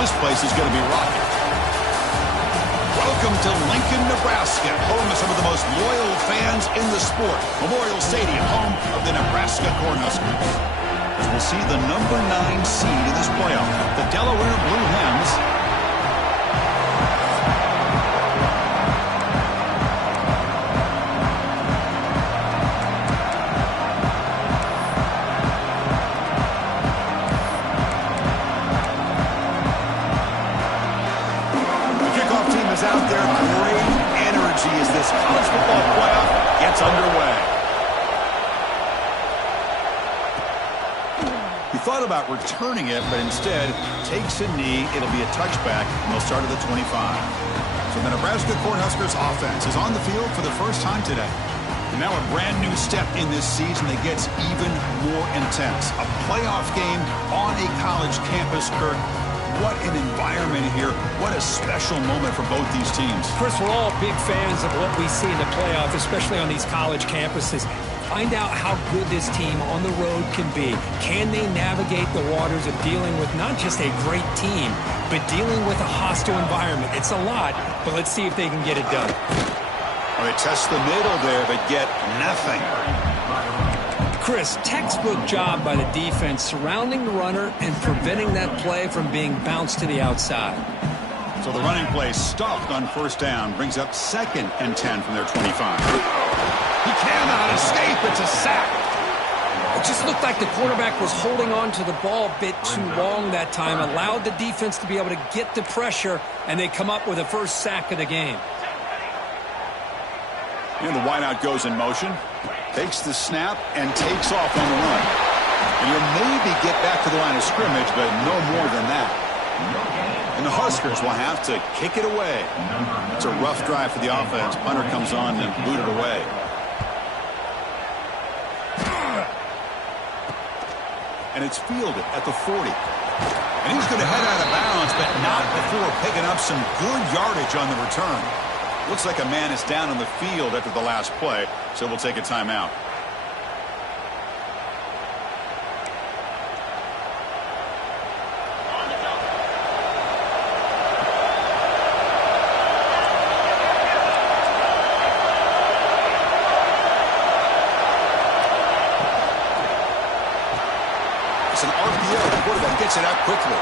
This place is going to be rocking. Welcome to Lincoln, Nebraska, home of some of the most loyal fans in the sport. Memorial Stadium, home of the Nebraska Cornhuskers. As we'll see the number 9 seed in this playoff, the Delaware Blue Hens. Out there, great energy as this college football playoff gets underway. He thought about returning it, but instead takes a knee. It'll be a touchback, and they'll start at the 25. So the Nebraska Cornhuskers offense is on the field for the first time today. And now a brand new step in this season that gets even more intense. A playoff game on a college campus, Kirk. What an environment here. What a special moment for both these teams. Chris, we're all big fans of what we see in the playoff, especially on these college campuses. Find out how good this team on the road can be. Can they navigate the waters of dealing with not just a great team, but dealing with a hostile environment? It's a lot, but let's see if they can get it done. Well, they test the middle there, but get nothing. Chris, textbook job by the defense surrounding the runner and preventing that play from being bounced to the outside. So the running play stopped on first down, brings up 2nd and 10 from their 25. He cannot escape. It's a sack. It just looked like the quarterback was holding on to the ball a bit too long that time, allowed the defense to be able to get the pressure, and they come up with the first sack of the game. And the wideout goes in motion. Takes the snap and takes off on the run. And you'll maybe get back to the line of scrimmage, but no more than that. And the Huskers will have to kick it away. It's a rough drive for the offense. Punter comes on and booted away. And it's fielded at the 40. And he's going to head out of bounds, but not before picking up some good yardage on the return. Looks like a man is down on the field after the last play, so we'll take a timeout. It's an RPO. The quarterback gets it out quickly.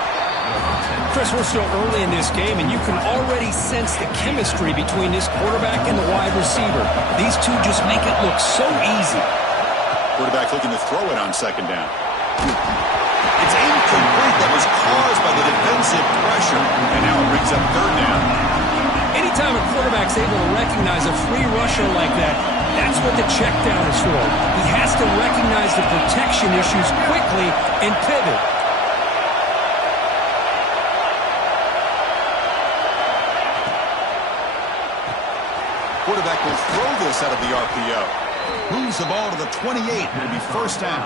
Chris, we're still early in this game, and you can already sense the chemistry between this quarterback and the wide receiver. These two just make it look so easy. Quarterback looking to throw it on 2nd down. It's incomplete. That was caused by the defensive pressure, and now it brings up 3rd down. Anytime a quarterback's able to recognize a free rusher like that, that's what the check down is for. He has to recognize the protection issues quickly and pivot. Quarterback will throw this out of the RPO. Moves the ball to the 28. It'll be 1st down.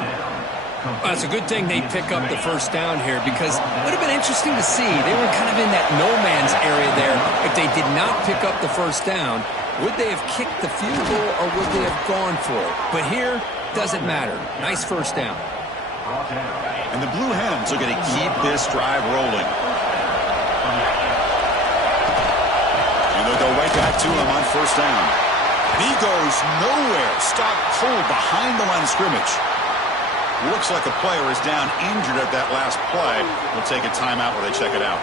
Well, it's a good thing they pick up the 1st down here, because it would have been interesting to see. They were kind of in that no-man's area there. If they did not pick up the 1st down, would they have kicked the field goal or would they have gone for it? But here, doesn't matter. Nice 1st down. And the Blue Hens are going to keep this drive rolling. They'll right back to him on 1st down. He goes nowhere. Stopped cold behind the line of scrimmage. Looks like a player is down injured at that last play. We'll take a timeout while they check it out.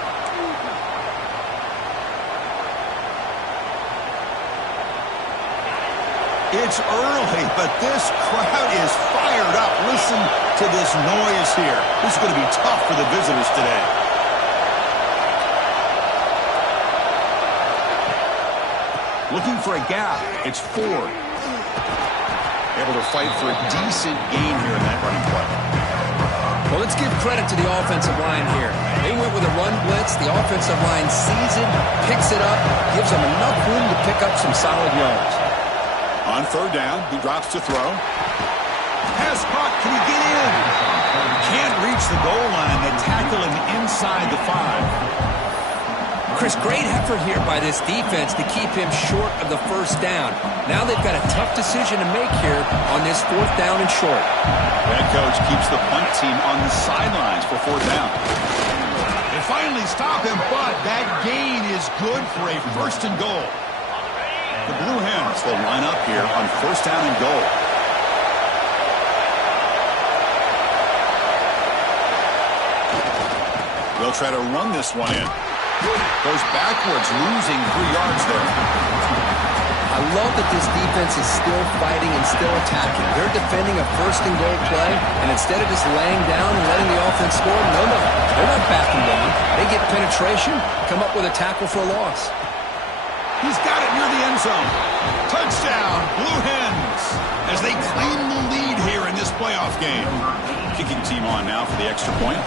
It's early, but this crowd is fired up. Listen to this noise here. This is going to be tough for the visitors today. Looking for a gap. It's Ford. Able to fight for a decent gain here in that running play. Well, let's give credit to the offensive line here. They went with a run blitz. The offensive line sees it, picks it up, gives them enough room to pick up some solid yards. On 3rd down, he drops to throw. Pass caught. Can he get in? Can't reach the goal line. They tackle him inside the 5. Chris, great effort here by this defense to keep him short of the 1st down. Now they've got a tough decision to make here on this 4th down and short. Head coach keeps the punt team on the sidelines for 4th down. They finally stop him, but that gain is good for a first and goal. The Blue Hens will line up here on first down and goal. They'll try to run this one in. Goes backwards, losing 3 yards there. I love that this defense is still fighting and still attacking. They're defending a first and goal play, and instead of just laying down and letting the offense score, no, they're not backing down. They get penetration, come up with a tackle for a loss. He's got it near the end zone. Touchdown, Blue Hens, as they claim the lead here in this playoff game. Kicking team on now for the extra point.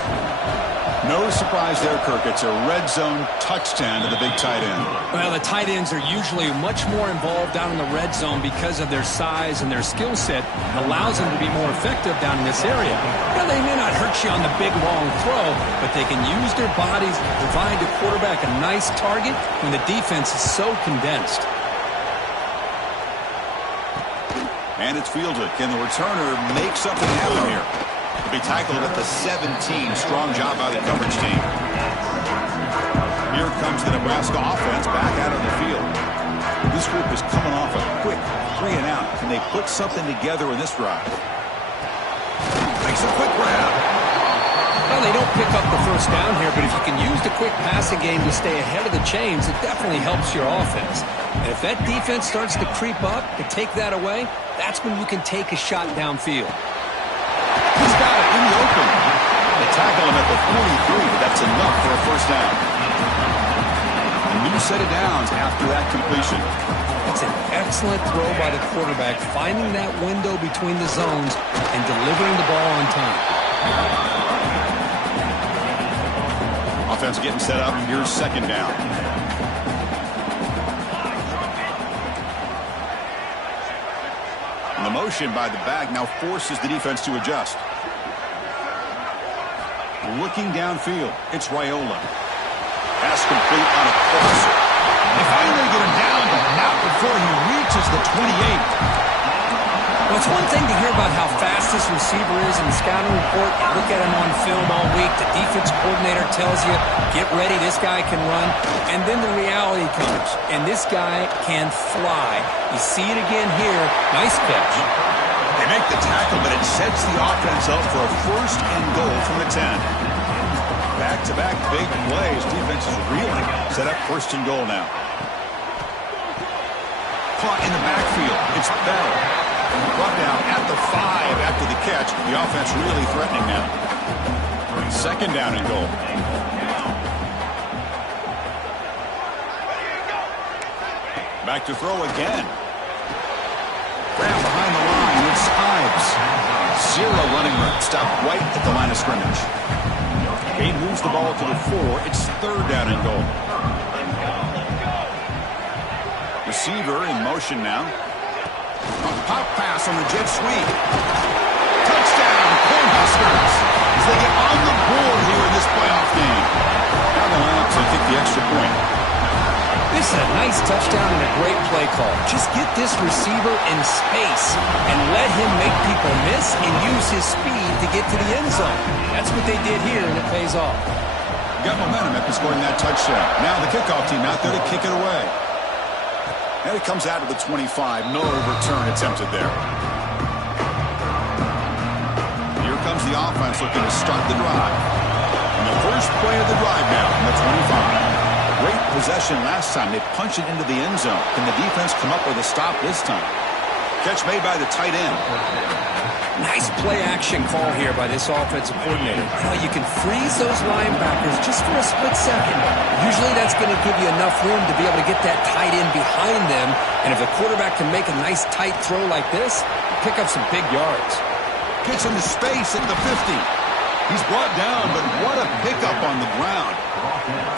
No surprise there, Kirk. It's a red zone touchdown to the big tight end. Well, the tight ends are usually much more involved down in the red zone because of their size and their skill set. Allows them to be more effective down in this area. Now, they may not hurt you on the big, long throw, but they can use their bodies to provide the quarterback a nice target when the defense is so condensed. And it's fielded. Can the returner make something happen here? He'll be tackled at the 17. Strong job by the coverage team. Here comes the Nebraska offense back out on the field. This group is coming off a quick 3 and out. Can they put something together in this drive? Makes a quick grab. Well, they don't pick up the first down here, but if you can use the quick passing game to stay ahead of the chains, it definitely helps your offense. And if that defense starts to creep up to take that away, that's when you can take a shot downfield. He's got it in the open. They tackle him at the 43, but that's enough for a first down. A new set of downs after that completion. It's an excellent throw by the quarterback, finding that window between the zones and delivering the ball on time. Offense getting set up. Here's second down. And the motion by the back now forces the defense to adjust. Looking downfield, it's Raiola. Pass complete on a crosser. They finally get him down, but not before he reaches the 28. Well, it's one thing to hear about how fast this receiver is in the scouting report. Look at him on film all week. The defense coordinator tells you, get ready, this guy can run. And then the reality comes, and this guy can fly. You see it again here. Nice catch. They make the tackle, but it sets the offense up for a first and goal from the 10. Back-to-back big plays. Defense is reeling. Set up first and goal now. Caught in the backfield. It's Bell. Brought down at the 5 after the catch. The offense really threatening now. Second down and goal. Back to throw again. Grab behind the line. It's Ives. 0 running room. Stopped right at the line of scrimmage. He moves the ball to the 4. It's third down and goal. Receiver in motion now. A pop pass on the jet sweep. Touchdown, Cornhuskers, as they get on the board here in this playoff game. Now the line up to kick the extra point. This is a nice touchdown and a great play call. Just get this receiver in space and let him make people miss and use his speed to get to the end zone. That's what they did here, and it pays off. Got momentum after scoring that touchdown. Now the kickoff team out there to kick it away. And it comes out of the 25. No return attempted there. Here comes the offense looking to start the drive. And the first play of the drive now from the 25. Great possession last time. They punch it into the end zone. Can the defense come up with a stop this time? Catch made by the tight end. Nice play-action call here by this offensive coordinator. You can freeze those linebackers just for a split second. Usually that's going to give you enough room to be able to get that tight end behind them. And if the quarterback can make a nice tight throw like this, pick up some big yards. Gets into space at the 50. He's brought down, but what a pickup on the ground.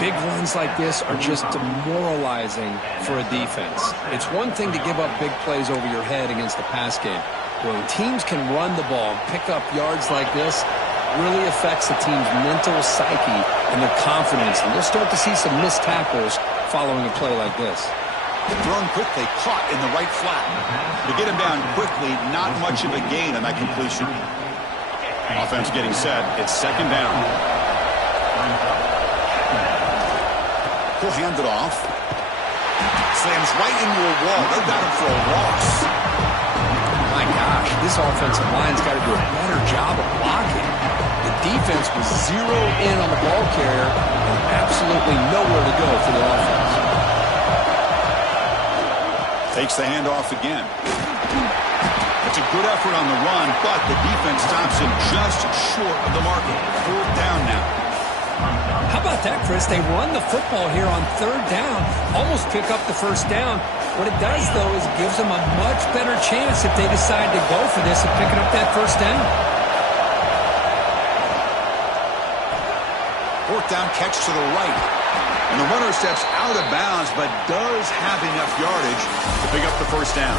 Big runs like this are just demoralizing for a defense. It's one thing to give up big plays over your head against the pass game. When teams can run the ball and pick up yards like this, really affects the team's mental psyche and their confidence. And you'll start to see some missed tackles following a play like this. Thrown quickly, caught in the right flat. To get him down quickly, not much of a gain on that completion. Offense getting set. It's second down. He'll hand it off. Slams right into a wall. They've got him for a loss. My gosh, this offensive line's got to do a better job of blocking. The defense was zeroed in on the ball carrier and absolutely nowhere to go for the offense. Takes the handoff again. It's a good effort on the run, but the defense stops him just short of the marker. 4th down now. How about that, Chris? They run the football here on 3rd down, almost pick up the 1st down. What it does, though, is it gives them a much better chance if they decide to go for this of picking up that 1st down. 4th down catch to the right. And the runner steps out of bounds, but does have enough yardage to pick up the 1st down.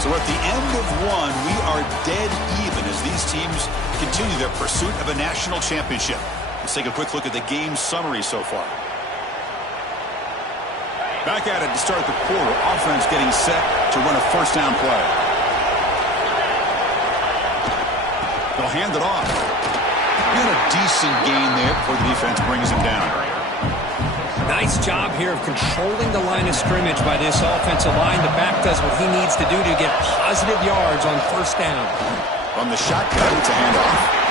So at the end of one, we are dead even as these teams continue their pursuit of a national championship. Let's take a quick look at the game summary so far. Back at it to start the quarter. Offense getting set to run a 1st down play. They'll hand it off. And a decent gain there before the defense brings him down. Nice job here of controlling the line of scrimmage by this offensive line. The back does what he needs to do to get positive yards on 1st down. From the shotgun, it's a handoff.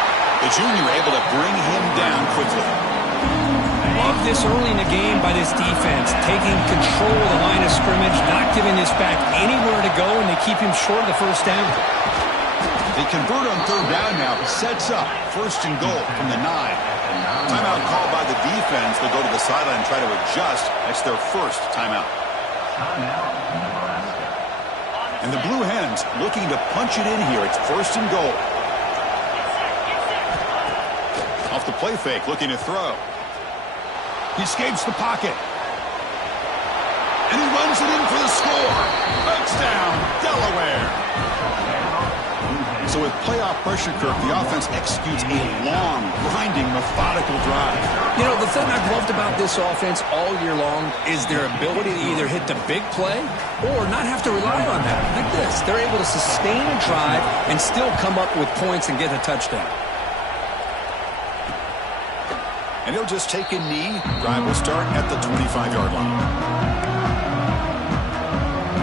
The junior able to bring him down quickly. Love this early in the game by this defense, taking control of the line of scrimmage, not giving this back anywhere to go, and they keep him short of the 1st down. They convert on 3rd down now. Sets up 1st and goal from the 9. Timeout called by the defense. They'll go to the sideline and try to adjust. That's their 1st timeout. And the Blue Hens looking to punch it in here. It's 1st and goal. Off the play fake, looking to throw. He escapes the pocket. And he runs it in for the score. Touchdown, Delaware. So with playoff pressure, Kirk, the offense executes a long, grinding, methodical drive. You know, the thing I've loved about this offense all year long is their ability to either hit the big play or not have to rely on that. Like this, they're able to sustain a drive and still come up with points and get a touchdown. And he'll just take a knee. Drive will start at the 25-yard line.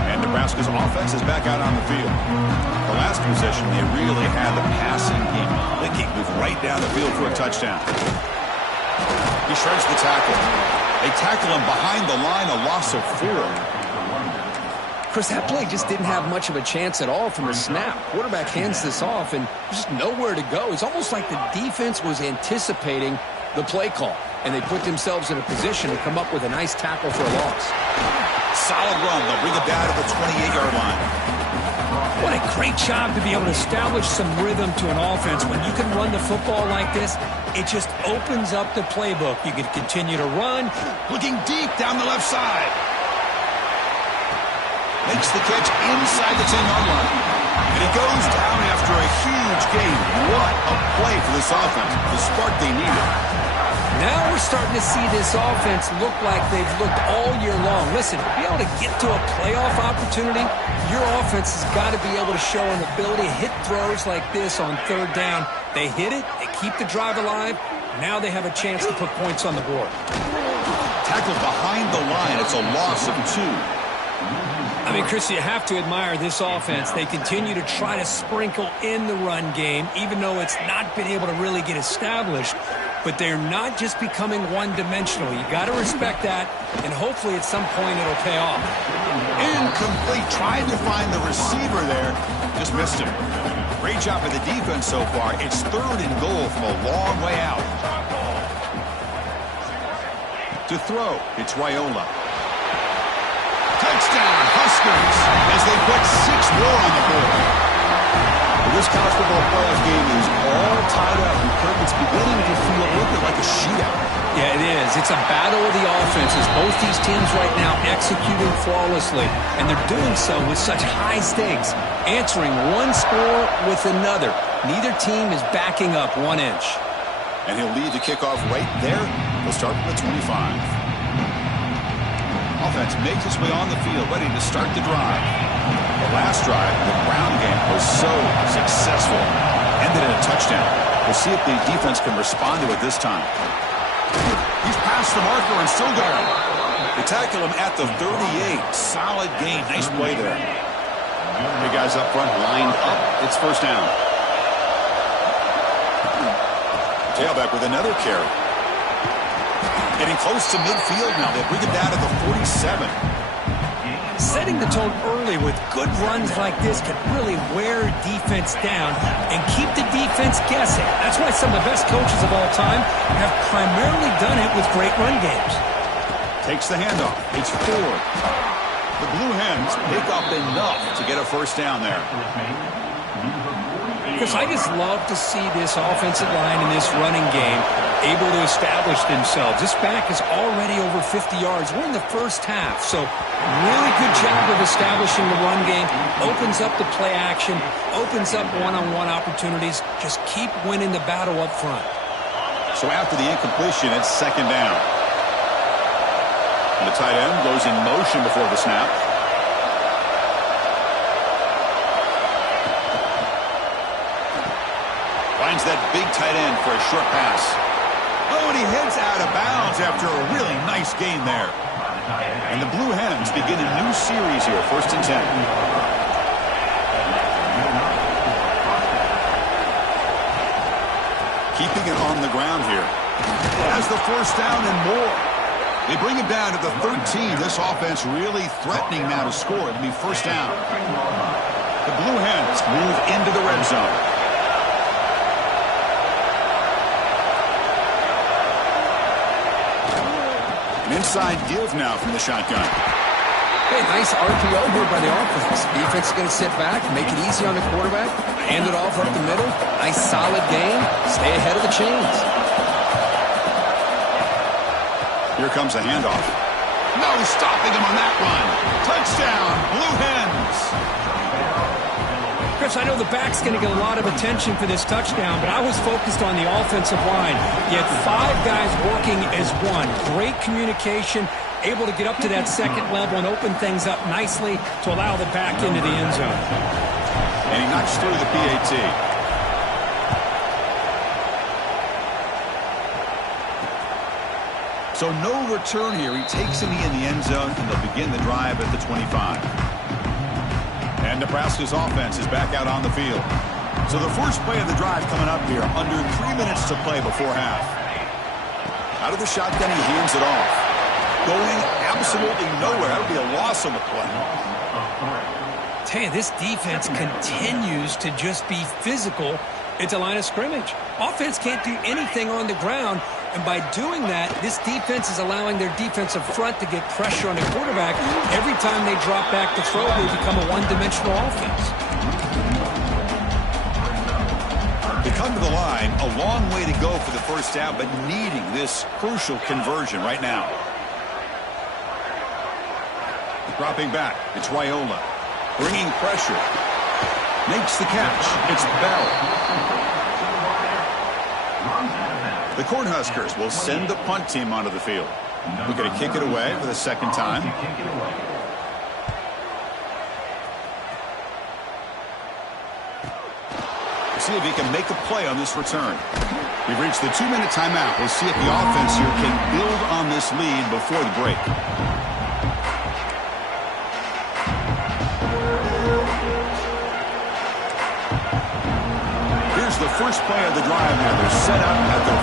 And Nebraska's offense is back out on the field. The last possession, they really had the passing game clicking, move right down the field for a touchdown. He shreds the tackle. They tackle him behind the line, a loss of 4. Chris, that play just didn't have much of a chance at all from the snap. Quarterback hands this off, and there's just nowhere to go. It's almost like the defense was anticipating the play call, and they put themselves in a position to come up with a nice tackle for a loss. Solid run. They'll bring it down to the 28-yard line. What a great job to be able to establish some rhythm to an offense. When you can run the football like this, it just opens up the playbook. You can continue to run. Looking deep down the left side. Makes the catch inside the 10-yard line. And he goes down after a huge gain. What a play for this offense. The spark they needed. Now we're starting to see this offense look like they've looked all year long. Listen, to be able to get to a playoff opportunity, your offense has got to be able to show an ability to hit throws like this on 3rd down. They hit it, they keep the drive alive. Now they have a chance to put points on the board. Tackled behind the line. It's a loss of 2. I mean, Chris, you have to admire this offense. They continue to try to sprinkle in the run game, even though it's not been able to really get established. But they're not just becoming one-dimensional. You got to respect that, and hopefully at some point it'll pay off. Incomplete. Tried to find the receiver there. Just missed him. Great job by the defense so far. It's 3rd and goal from a long way out. To throw, it's Raiola. Touchdown, Huskers, as they put 6 more on the board. Well, this college football playoff game is all tied up, and Kirk, it's beginning to feel a little bit like a shootout. Yeah, it is. It's a battle of the offenses. Both these teams right now executing flawlessly, and they're doing so with such high stakes, answering one score with another. Neither team is backing up 1 inch. And he'll lead the kickoff right there. He'll start from the 25. Offense makes its way on the field, ready to start the drive. The last drive, the ground game, was so successful. Ended in a touchdown. We'll see if the defense can respond to it this time. He's past the marker and still going. They tackle him at the 38. Solid gain. Nice play there. The guys up front lined up. It's first down. Tailback with another carry. Getting close to midfield now. They bring it down to the 47. Setting the tone early with good runs like this can really wear defense down and keep the defense guessing. That's why some of the best coaches of all time have primarily done it with great run games. Takes the handoff. It's Ford. The Blue Hens pick up enough to get a first down there. Because I just love to see this offensive line in this running game able to establish themselves. This back is already over 50 yards. We're in the first half, so really good job of establishing the run game. Opens up the play action, opens up one-on-one opportunities. Just keep winning the battle up front. So after the incompletion, it's second down. And the tight end goes in motion before the snap. Finds that big tight end for a short pass. Oh, and he heads out of bounds after a really nice gain there. And the Blue Hens begin a new series here, 1st and 10. Keeping it on the ground here. Has the first down and more. They bring him down to the 13. This offense really threatening now to score. It'll be first down. The Blue Hens move into the red zone. An inside give now from the shotgun. Hey, nice RPO here by the offense. Defense is going to sit back, make it easy on the quarterback, hand it off up the middle. Nice solid gain. Stay ahead of the chains. Here comes a handoff. No stopping him on that run. Touchdown, Blue Hens. Chris, I know the back's going to get a lot of attention for this touchdown, but I was focused on the offensive line. You had 5 guys working as one. Great communication, able to get up to that second level and open things up nicely to allow the back into the end zone. And he knocks through the PAT. So no return here. He takes a knee in the end zone, and they'll begin the drive at the 25. And Nebraska's offense is back out on the field. So the first play of the drive coming up here, under 3 minutes to play before half. Out of the shotgun, he hands it off. Going absolutely nowhere. That would be a loss on the play. Tell you, this defense continues to just be physical at the line of scrimmage. Offense can't do anything on the ground, and by doing that, this defense is allowing their defensive front to get pressure on the quarterback. Every time they drop back to throw, they become a one-dimensional offense. They come to the line, a long way to go for the first down, but needing this crucial conversion right now. Dropping back, it's Raiola. Bringing pressure. Makes the catch. It's Bell. The Cornhuskers will send the punt team onto the field. We're going to kick it away for the second time. We'll see if he can make a play on this return. We've reached the 2-minute timeout. We'll see if the offense here can build on this lead before the break. Here's the first play of the drive here. They're set up at their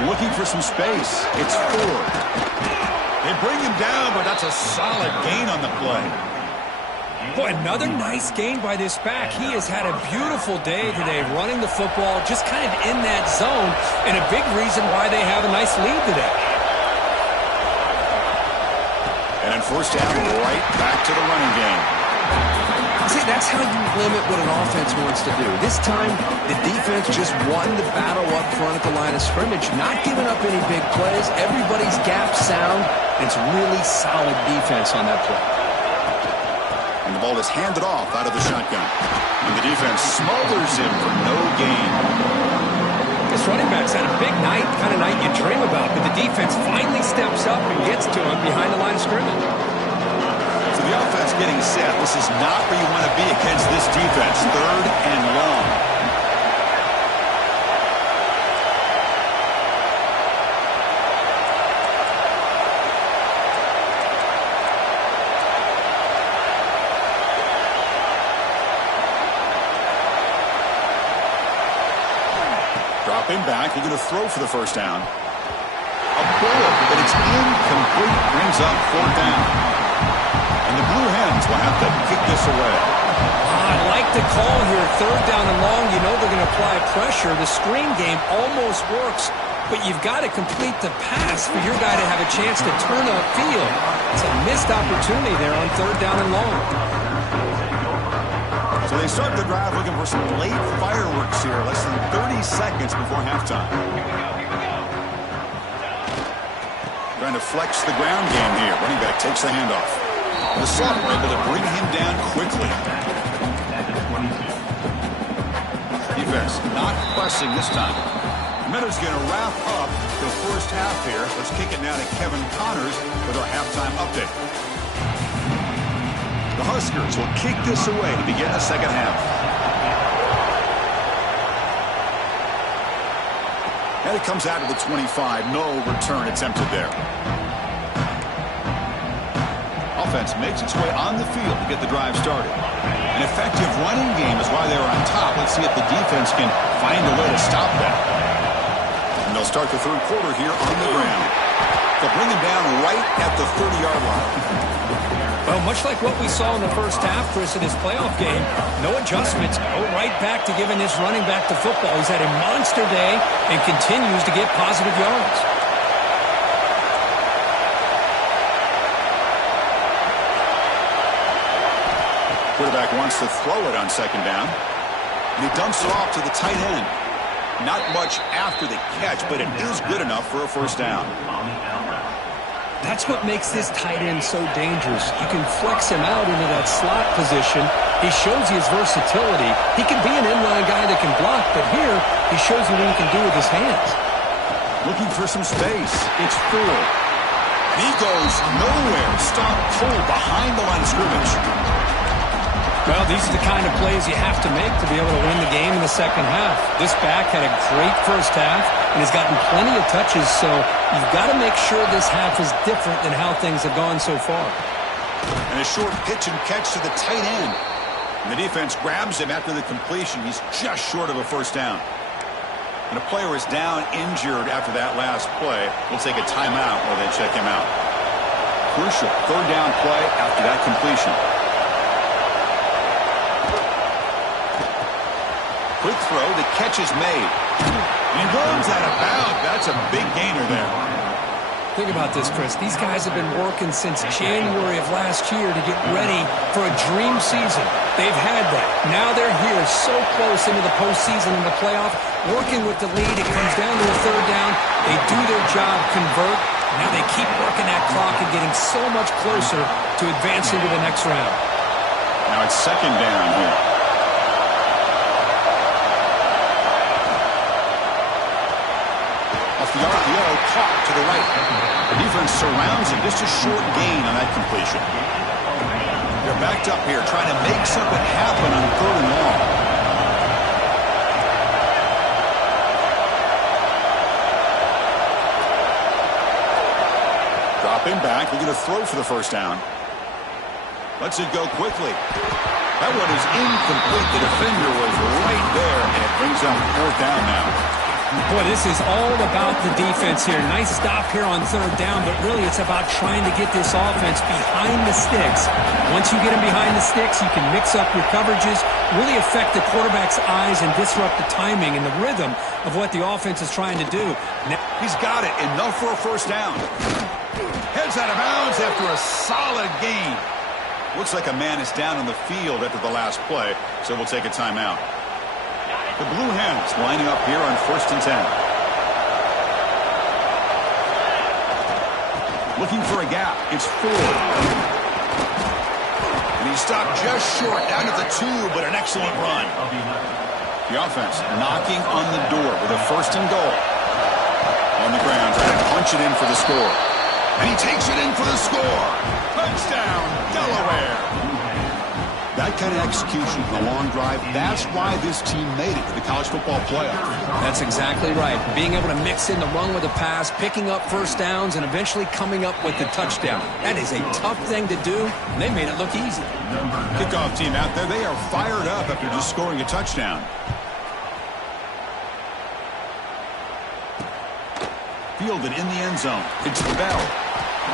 40. Looking for some space. It's Ford. They bring him down, but that's a solid gain on the play. Boy, another nice gain by this back. He has had a beautiful day today running the football, just kind of in that zone, and a big reason why they have a nice lead today. And on first down, right back to the running game. See, that's how you limit what an offense wants to do. This time, the defense just won the battle up front at the line of scrimmage, not giving up any big plays. Everybody's gap sound. It's really solid defense on that play. And the ball is handed off out of the shotgun. And the defense smothers him for no gain. This running back's had a big night, kind of night you dream about, but the defense finally steps up and gets to him behind the line of scrimmage. So the offense getting set. This is not where you want to be against this defense. 3rd and long. Dropping back, he's going to throw for the first down. A bullet, but it's incomplete, brings up 4th down. And the Blue Hens will have to kick this away. I like the call here. 3rd down and long. You know they're going to apply pressure. The screen game almost works, but you've got to complete the pass for your guy to have a chance to turn upfield. It's a missed opportunity there on 3rd down and long. So they start the drive looking for some late fireworks here, less than 30 seconds before halftime. Trying to flex the ground game here. Running back takes the handoff. The slot were able to bring him down quickly. Defense not pressing this time. Minutes going to wrap up the first half here. Let's kick it now to Kevin Connors with our halftime update. The Huskers will kick this away to begin the second half. And it comes out of the 25. No return attempted there. Offense makes its way on the field to get the drive started. An effective running game is why they were on top. Let's see if the defense can find a way to stop that. And they'll start the 3rd quarter here on the ground. They'll bring him down right at the 30-yard line. Well, much like what we saw in the first half, Chris, in his playoff game, no adjustments. Go right back to giving his running back the football. He's had a monster day and continues to get positive yards. Quarterback wants to throw it on 2nd down. And he dumps it off to the tight end. Not much after the catch, but it is good enough for a 1st down. That's what makes this tight end so dangerous. You can flex him out into that slot position. He shows you his versatility. He can be an inline guy that can block, but here he shows you what he can do with his hands. Looking for some space. It's full. And he goes nowhere. Stop pulled behind the line of scrimmage. Well, these are the kind of plays you have to make to be able to win the game in the second half. This back had a great first half and has gotten plenty of touches, so you've got to make sure this half is different than how things have gone so far. And a short pitch and catch to the tight end. And the defense grabs him after the completion. He's just short of a 1st down. And a player is down injured after that last play. We'll take a timeout while they check him out. Crucial 3rd down play after that completion. Quick throw, the catch is made. And he runs out of bounds. That's a big gainer there. Think about this, Chris. These guys have been working since January of last year to get ready for a dream season. They've had that. Now they're here so close into the postseason and the playoff, working with the lead. It comes down to a 3rd down. They do their job, convert. Now they keep working that clock and getting so much closer to advancing to the next round. Now it's 2nd down here. The RPO caught to the right. The defense surrounds him. Just a short gain on that completion. They're backed up here trying to make something happen on 3rd and long. Dropping back. They're going to throw for the 1st down. Lets it go quickly. That one is incomplete. The defender was right there, and it brings up 4th down now. Boy, this is all about the defense here. Nice stop here on 3rd down, but really it's about trying to get this offense behind the sticks. Once you get them behind the sticks, you can mix up your coverages, really affect the quarterback's eyes and disrupt the timing and the rhythm of what the offense is trying to do. Now, he's got it. Enough for a 1st down. Heads out of bounds after a solid gain. Looks like a man is down on the field after the last play, so we'll take a timeout. The Blue Hens lining up here on 1st and 10. Looking for a gap. It's Ford. And he stopped just short, down to the 2, but an excellent run. The offense knocking on the door with a 1st and goal. On the ground, trying to punch it in for the score. And he takes it in for the score. Touchdown, Delaware. That kind of execution in a long drive, that's why this team made it to the college football playoff. That's exactly right. Being able to mix in the run with the pass, picking up 1st downs, and eventually coming up with the touchdown. That is a tough thing to do, and they made it look easy. Kickoff team out there, they are fired up after just scoring a touchdown. Fielded in the end zone. It's Bell.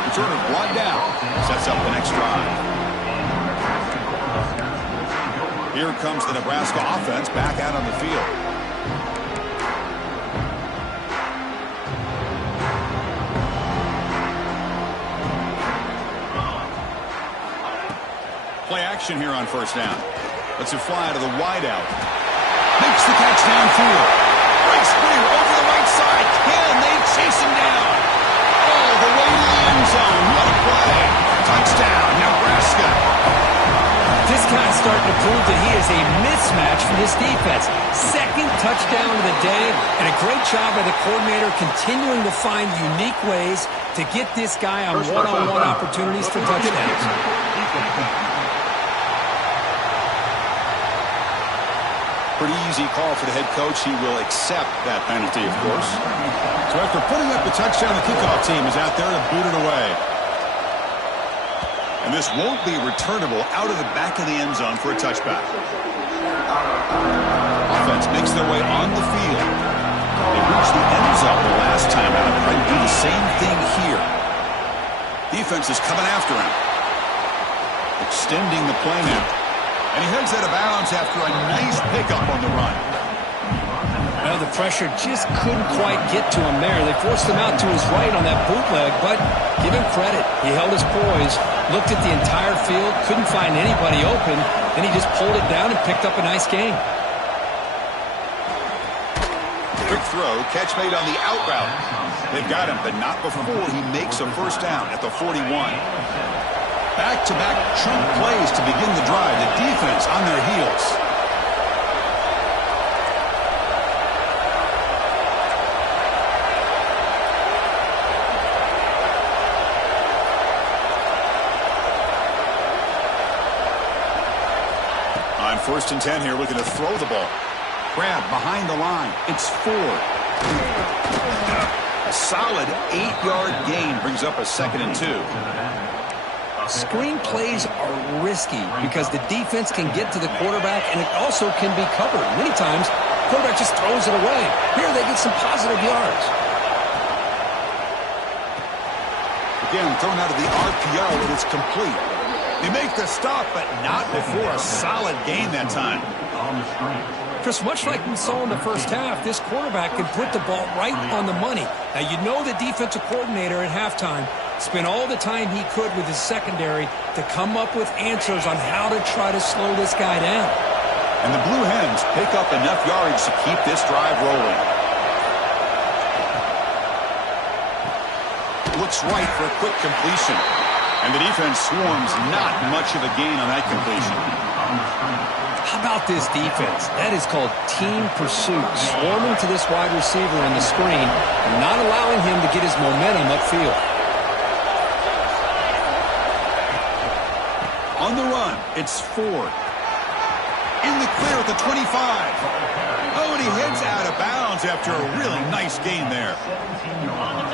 Returner brought down. Sets up the next drive. Here comes the Nebraska offense back out on the field. Play action here on first down. Lets it fly to the wideout. Makes the catch downfield. Great spear over the right side. Can they chase him down? All the way to the end zone. What a play. Touchdown, Nebraska. This guy's starting to prove that he is a mismatch for this defense. Second touchdown of the day, and a great job by the coordinator continuing to find unique ways to get this guy on one-on-one opportunities for touchdowns. Pretty easy call for the head coach. He will accept that penalty, of course. So after putting up the touchdown, the kickoff team is out there to boot it away. And this won't be returnable out of the back of the end zone for a touchback. Offense makes their way on the field. They reached the end zone the last time out. Trying to do the same thing here. Defense is coming after him. Extending the play now. And he heads out of bounds after a nice pickup on the run. Well, the pressure just couldn't quite get to him there. They forced him out to his right on that bootleg, but give him credit. He held his poise, looked at the entire field, couldn't find anybody open, then he just pulled it down and picked up a nice gain. Quick throw, catch made on the out route. They've got him, but not before he makes a first down at the 41. Back-to-back chunk plays to begin the drive. The defense on their heels. On 1st and 10 here, looking to throw the ball. Grab behind the line. It's Ford. A solid 8-yard gain brings up a 2nd and 2. Screen plays are risky because the defense can get to the quarterback and it also can be covered. Many times, the quarterback just throws it away. Here they get some positive yards. Again, thrown out of the RPO, and it's complete. They make the stop, but not before a solid gain that time. Chris, much like we saw in the first half, this quarterback can put the ball right on the money. Now, you know the defensive coordinator at halftime spent all the time he could with his secondary to come up with answers on how to try to slow this guy down. And the Blue Hens pick up enough yards to keep this drive rolling. Looks right for a quick completion. And the defense swarms, not much of a gain on that completion. How about this defense? That is called team pursuit. Swarming to this wide receiver on the screen and not allowing him to get his momentum upfield. On the run, it's Ford. In the clear at the 25. Oh, and he heads out of bounds after a really nice gain there.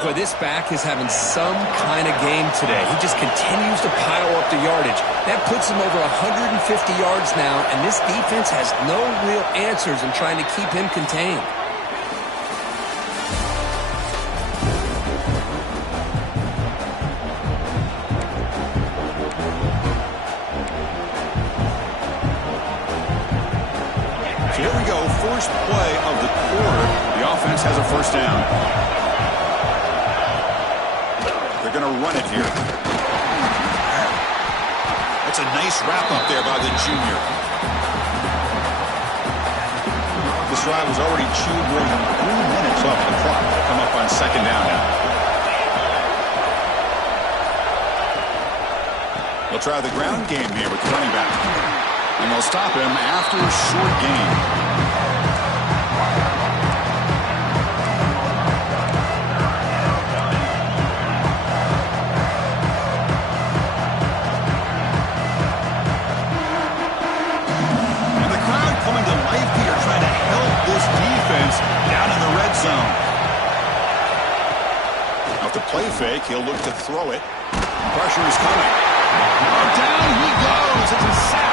Boy, this back is having some kind of game today. He just continues to pile up the yardage. That puts him over 150 yards now, and this defense has no real answers in trying to keep him contained. Here we go, first play of the quarter. The offense has a first down. They're going to run it here. That's a nice wrap-up there by the junior. This drive has already chewed more than 3 minutes off the clock. They'll come up on 2nd down now. They'll try the ground game here with the running back. And they'll stop him after a short gain. And the crowd coming to life here, trying to help this defense down in the red zone. Now, to play fake, he'll look to throw it. Pressure is coming. Oh, down he goes. It's a sack.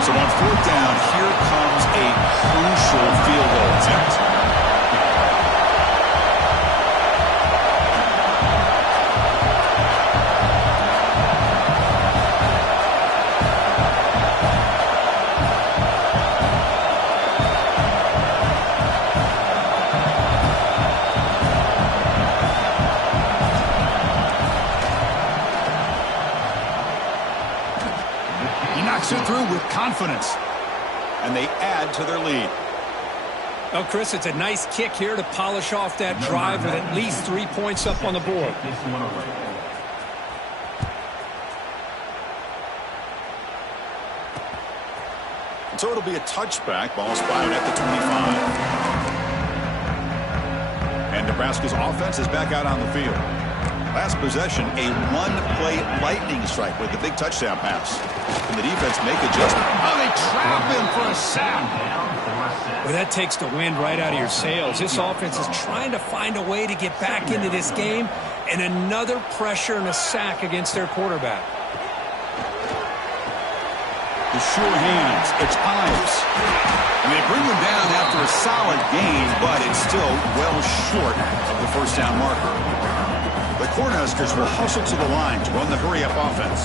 So on 4th down, here comes a crucial field goal attempt. confidence. And they add to their lead. Well, Chris, it's a nice kick here to polish off that drive with at least 3 points up on the board. So it'll be a touchback. Ball spotted at the 25. And Nebraska's offense is back out on the field. Last possession, a one-play lightning strike with the big touchdown pass. And the defense make adjustment. Oh, they trap him for a sack. Well, that takes the wind right out of your sails. This offense is trying to find a way to get back into this game, and another pressure and a sack against their quarterback. The sure hands. It's Ives. And they bring him down after a solid gain, but it's still well short of the first down marker. The Cornhuskers will hustle to the line to run the hurry-up offense.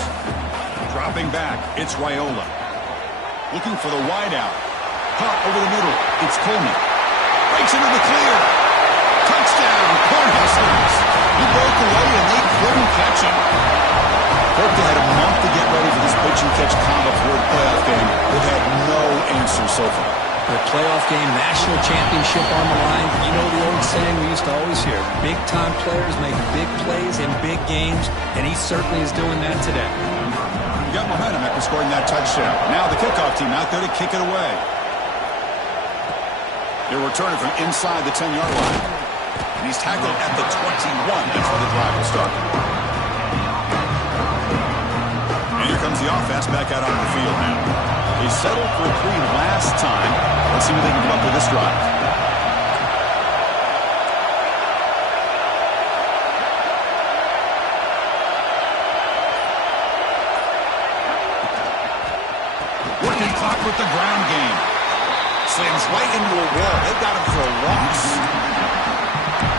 Dropping back, it's Raiola. Looking for the wideout. Caught over the middle. It's Coleman. Breaks into the clear. Touchdown, Cornhuskers. He broke away and they couldn't catch him. Hope they had a month to get ready for this pitch-and-catch combo for the playoff game. They've had no answer so far. The playoff game, national championship on the line. You know the old saying we used to always hear. Big-time players make big plays in big games, and he certainly is doing that today. He got momentum after scoring that touchdown. Now the kickoff team out there to kick it away. They're returning from inside the 10-yard line. And he's tackled at the 21. That's where the drive will start. And here comes the offense back out on the field now. They settled for 3 last time. Let's see what they can come up with this drive. Working clock with the ground game. Slams right into a wall. They've got him for a loss.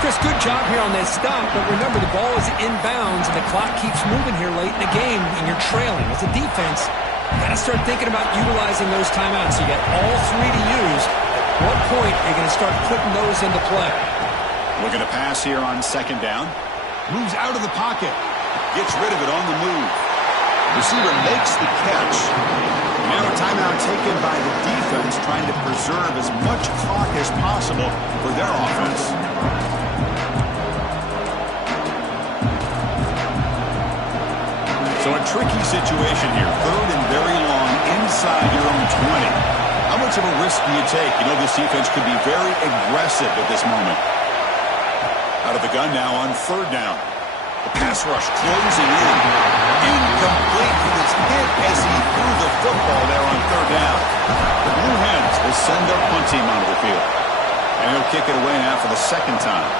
Chris, good job here on that stop, but remember the ball is inbounds and the clock keeps moving here late in the game and you're trailing. As a defense, you got to start thinking about utilizing those timeouts. You got all 3 to use. At what point are you going to start putting those into play? Looking to pass here on second down. Moves out of the pocket. Gets rid of it on the move. Receiver makes the catch. Now a timeout taken by the defense, trying to preserve as much clock as possible for their offense. So a tricky situation here. 3rd and very long inside your own 20. How much of a risk do you take? You know this defense could be very aggressive at this moment. Out of the gun now on 3rd down. The pass rush closing in. Incomplete. He was hit as he threw the football there on 3rd down. The Blue Hens will send their punt team onto the field. And he'll kick it away now for the 2nd time.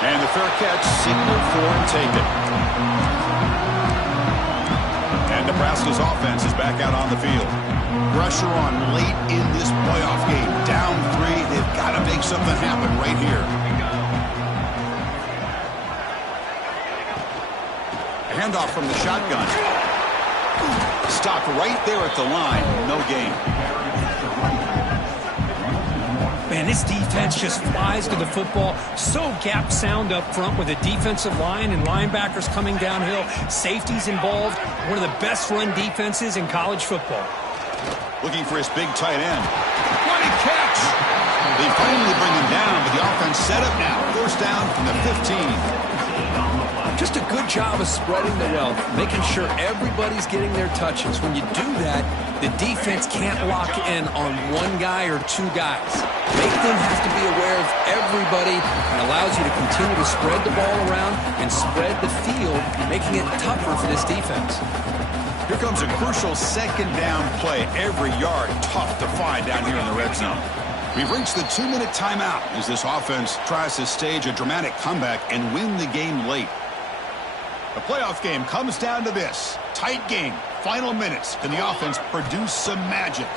And the fair catch signaled for and taken. And Nebraska's offense is back out on the field. Pressure on late in this playoff game. Down 3. They've got to make something happen right here. Handoff from the shotgun. Stopped right there at the line. No gain. Man, this defense just flies to the football. So gap sound up front with a defensive line and linebackers coming downhill. Safeties involved. One of the best run defenses in college football. Looking for his big tight end. What a catch! They finally bring him down, but the offense set up now. 1st down from the 15. Just a good job of spreading the wealth, making sure everybody's getting their touches. When you do that, the defense can't lock in on 1 guy or 2 guys. Make them have to be aware of everybody and allows you to continue to spread the ball around and spread the field, making it tougher for this defense. Here comes a crucial 2nd down play. Every yard tough to find down here in the red zone. We've reached the 2-minute timeout as this offense tries to stage a dramatic comeback and win the game late. The playoff game comes down to this. Tight game. Final minutes. Can the offense produce some magic?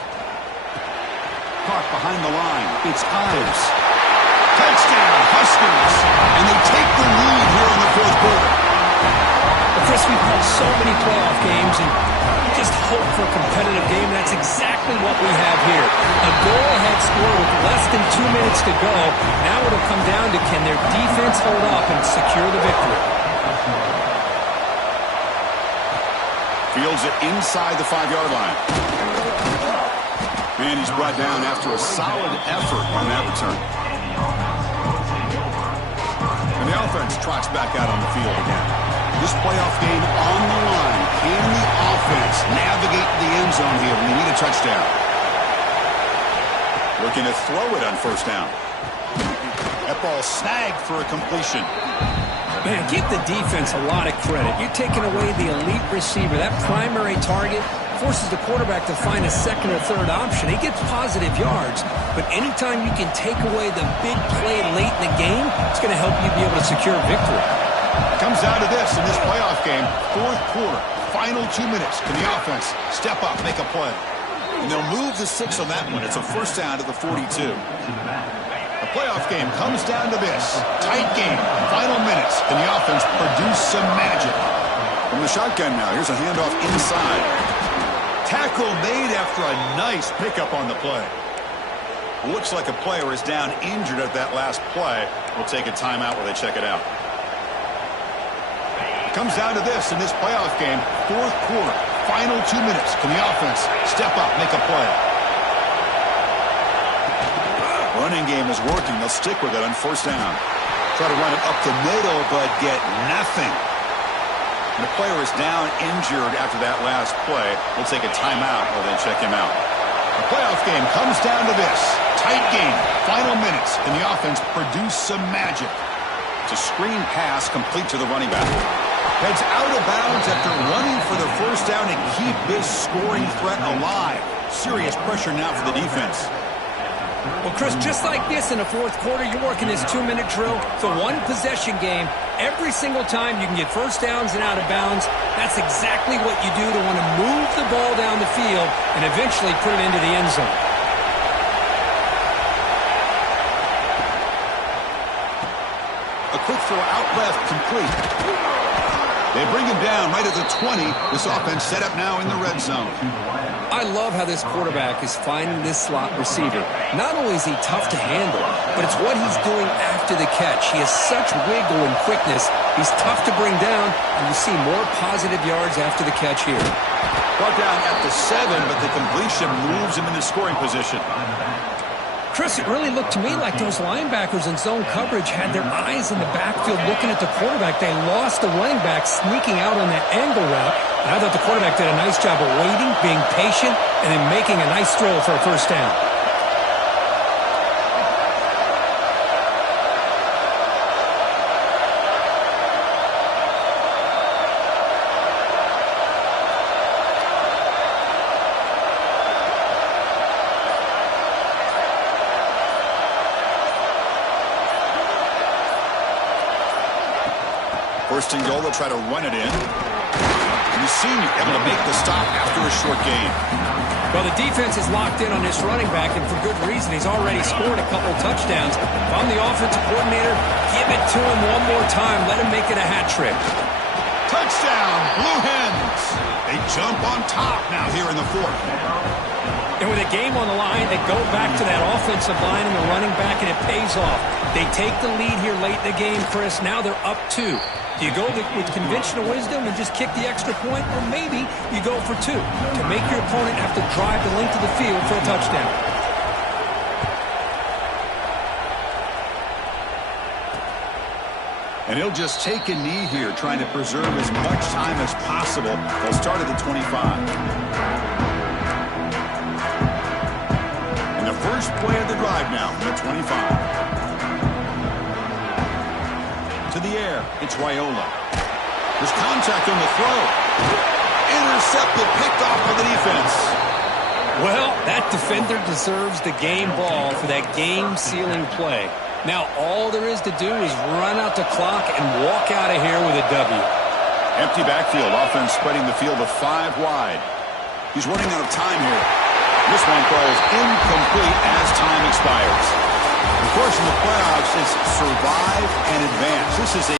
Caught behind the line. It's Ives. Touchdown, Huskers. And they take the lead here in the 4th quarter. Well, Chris, we've had so many playoff games, and you just hope for a competitive game. That's exactly what we have here. A goal-ahead score with less than 2 minutes to go. Now it'll come down to can their defense hold up and secure the victory. Fields it inside the 5-yard line. And he's brought down after a solid effort on that return. And the offense trots back out on the field again. This playoff game on the line. Can the offense navigate the end zone here when they need a touchdown? Looking to throw it on first down. That ball snagged for a completion. Man, give the defense a lot of credit. You're taking away the elite receiver. That primary target forces the quarterback to find a second or third option. He gets positive yards, but anytime you can take away the big play late in the game, it's going to help you be able to secure victory. Comes down to this in this playoff game. Fourth quarter, final 2 minutes. Can the offense step up, make a play? And they'll move the 6 on that one. It's a first down to the 42. The playoff game comes down to this. Tight game, final minutes. Can the offense produce some magic? From the shotgun now, here's a handoff inside. Tackle made after a nice pickup on the play. Looks like a player is down injured at that last play. We'll take a timeout while they check it out. Comes down to this in this playoff game. Fourth quarter, final 2 minutes. Can the offense step up, make a play? Running game is working. They'll stick with it on first down. Try to run it up the middle, but get nothing. And the player is down injured after that last play. We'll take a timeout while they check him out. The playoff game comes down to this. Tight game, final minutes. Can the offense produce some magic? It's a screen pass complete to the running back. Heads out of bounds after running for the first down to keep this scoring threat alive. Serious pressure now for the defense. Well, Chris, just like this in the fourth quarter, you're working this 2-minute drill. It's a one-possession game. Every single time you can get first downs and out of bounds, that's exactly what you do to want to move the ball down the field and eventually put it into the end zone. A quick throw out left, complete. They bring him down right at the 20. This offense set up now in the red zone. I love how this quarterback is finding this slot receiver. Not only is he tough to handle, but it's what he's doing after the catch. He has such wiggle and quickness. He's tough to bring down, and you see more positive yards after the catch here. Brought down at the 7, but the completion moves him into scoring position. Chris, it really looked to me like those linebackers in zone coverage had their eyes in the backfield looking at the quarterback. They lost the running back sneaking out on that angle route. And I thought the quarterback did a nice job of waiting, being patient, and then making a nice throw for a first down. First and goal, they'll try to run it in. And the senior able to make the stop after a short gain. Well, the defense is locked in on this running back, and for good reason. He's already scored a couple touchdowns. If I'm the offensive coordinator, give it to him one more time. Let him make it a hat trick. Touchdown, Blue Hens. They jump on top now here in the fourth. And with a game on the line, they go back to that offensive line and the running back, and it pays off. They take the lead here late in the game, Chris. Now they're up 2. Do you go with conventional wisdom and just kick the extra point, or maybe you go for 2 to make your opponent have to drive the length of the field for a touchdown? And he'll just take a knee here, trying to preserve as much time as possible. They'll start at the 25. And the first play of the drive now from the 25. To the air, it's Raiola. There's contact on the throw. Intercepted, picked off by the defense. Well, that defender deserves the game ball for that game-sealing play. Now all there is to do is run out the clock and walk out of here with a W. Empty backfield, offense spreading the field of 5 wide. He's running out of time here. This one falls incomplete as time expires. Of course, in the playoffs, it's survive and advance. This is a